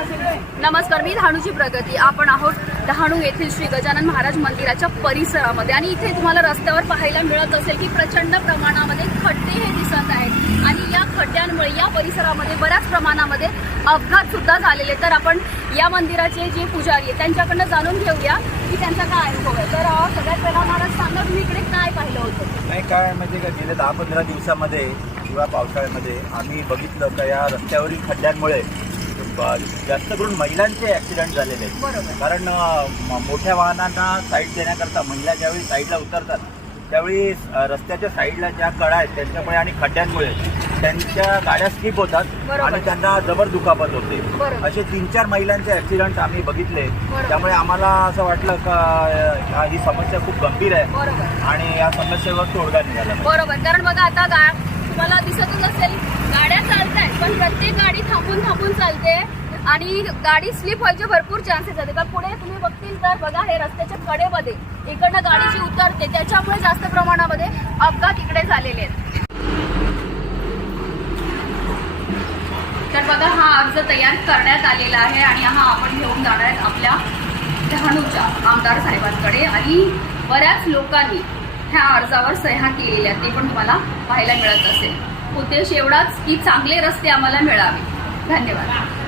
नमस्कार मी डहाणूची प्रगती. आपण आहोत डहाणू येथील श्री गजानन महाराज मंदिराच्या परिसरामध्ये. आणि इथे तुम्हाला रस्त्यावर पाहायला मिळत असेल की प्रचंड प्रमाणामध्ये खड्डे हे दिसत आहेत. आणि या खड्ड्यांमुळे या परिसरामध्ये बऱ्याच प्रमाणामध्ये अपघात सुद्धा झालेले तर आपण या मंदिराचे जे पुजारी आहेत त्यांच्याकडनं जाणून घेऊया की त्यांचा काय अनुभव आहे. तर सगळ्यात पहिला महाराज सांगा तुम्ही इकडे काय पाहिलं होतं? नाही काय म्हणजे का? गेल्या दहा पंधरा दिवसामध्ये किंवा पावसाळ्यामध्ये आम्ही बघितलं का या रस्त्यावरील खड्ड्यांमुळे जास्त करून महिलांचे ॲक्सिडेंट झालेले आहेत कारण मोठ्या वाहनांना साईड देण्याकरता महिला ज्यावेळी साईडला उतरतात त्यावेळी रस्त्याच्या साईडला ज्या कडा आहेत त्यांच्यामुळे आणि खड्ड्यांमुळे त्यांच्या गाड्या स्किप होतात. आणि त्यांना जबर दुखापत होते. असे तीन चार महिलांचे ॲक्सिडेंट आम्ही बघितले. त्यामुळे आम्हाला असं वाटलं का ही समस्या खूप गंभीर आहे आणि या समस्येवर तोडगा निघाला. बरोबर कारण बघा आता तुम्हाला दिसतच असेल गाड्या चालत आहेत पण प्रत्येक गाडी थांबून थांबून चालते आणि गाडी स्लिप व्हायचे भरपूर चान्सेस आहेत. कारण पुढे तुम्ही बघतील तर बघा हे रस्त्याच्या कडेमध्ये इकडनं गाडी जी उतरते. त्याच्यामुळे जास्त प्रमाणामध्ये अपघात इकडे झालेले आहेत. तर बघा हा अर्ज तयार करण्यात आलेला आहे आणि हा आपण घेऊन जाणार आहेत आपल्या डहाणूच्या आमदार साहेबांकडे. आणि बऱ्याच लोकांनी ह्या अर्जावर सह्या केलेल्या आहेत. ते पण तुम्हाला पाहायला मिळत असेल. उद्देश एवढाच की चांगले रस्ते आम्हाला मिळावे. धन्यवाद